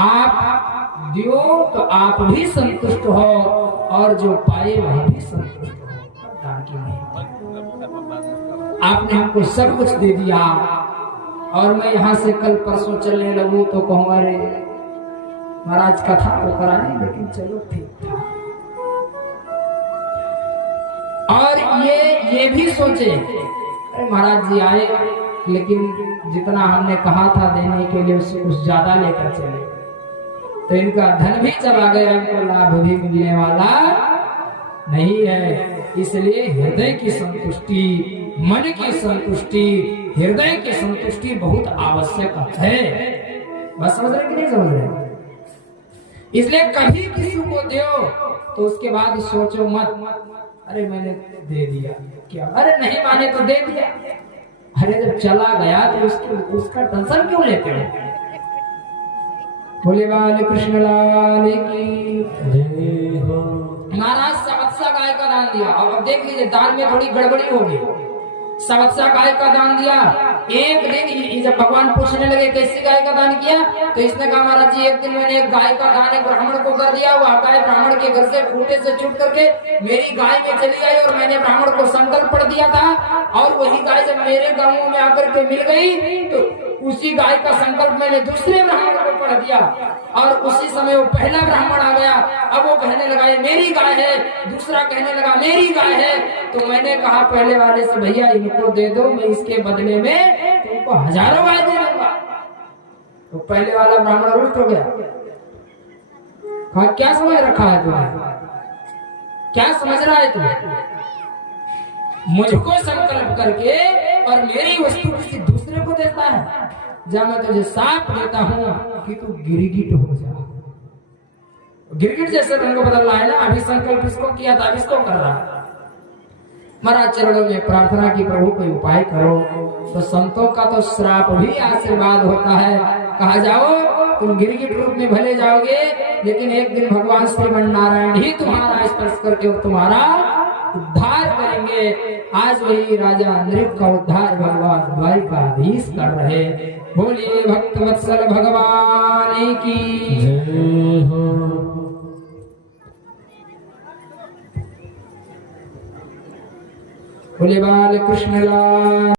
आप दियो तो आप भी संतुष्ट हो और जो पाए वह भी संतुष्ट हो। दान की आपने हमको सब कुछ दे दिया और मैं यहाँ से कल परसों चलने लगूं तो कहूँ अरे महाराज कथा तो कराएं लेकिन चलो ठीक था। और ये भी सोचे अरे महाराज जी आए लेकिन जितना हमने कहा था देने के लिए उससे कुछ ज्यादा लेकर चले तो इनका धन भी चला गया, इनको लाभ भी मिलने वाला नहीं है। इसलिए हृदय की संतुष्टि, मन की संतुष्टि, हृदय की संतुष्टि बहुत आवश्यक है। बस समझ रहे कि नहीं समझ रहे? इसलिए कभी किसी को दो तो उसके बाद सोचो मत अरे मैंने दे दिया क्या, अरे नहीं माने तो दे दिया। अरे जब चला गया तो उसका टेंशन क्यों लेते हो? बोले बाल कृष्ण लाल की जय हो। महाराज सवत्सा गाय का दान दिया। अब देख लीजिए दान में थोड़ी गड़बड़ी होगी। सवत्सा गाय का दान दिया। एक दिन जब भगवान पूछने लगे कैसी गाय का दान किया तो इसने कहा महाराज जी एक दिन मैंने एक गाय का दान एक ब्राह्मण को कर दिया। वह गाय ब्राह्मण के घर से खूंटे से छूट करके मेरी गाय में चली आई और मैंने ब्राह्मण को संकल्प पढ़ दिया था और वही गाय जब मेरे गांव में आकर के मिल गई तो उसी गाय का संकल्प मैंने दूसरे ब्राह्मण को पढ़ दिया और उसी समय वो पहला ब्राह्मण आ गया। अब वो कहने लगा ये मेरी गाय है, दूसरा कहने लगा मेरी गाय है। तो मैंने कहा पहले वाले से भैया इनको दे दो, मैं इसके बदले में तुमको हजारों गाय दे दूंगा। तो पहले वाला ब्राह्मण उल्ट हो गया। कहा क्या समझ रखा है तुम्हें, क्या समझ रहा है तुम्हें? मुझको संकल्प करके और मेरी वस्तु किसी दूसरे को देता है। जब मैं तुझे साफ देता हूँ कि तू गिरगिट हो जा। गिरगिट जैसे रंग बदल रहा है ना, अभी संकल्प इसको किया था इसको कर रहा है। महाराज चरणों में प्रार्थना की प्रभु कोई उपाय करो। तो संतों का तो श्राप भी आशीर्वाद होता है। कहा जाओ तुम गिरगिट रूप में भले जाओगे लेकिन एक दिन भगवान श्रीमन नारायण ही तुम्हारा स्पर्श करके तुम्हारा उद्धार करेंगे। आज वही राजा नृप का उद्धार भगवान द्वारिकाधीश कर रहे। बोलिए भक्त वत्सल भगवान की जय हो। बोले बाल कृष्ण लाल।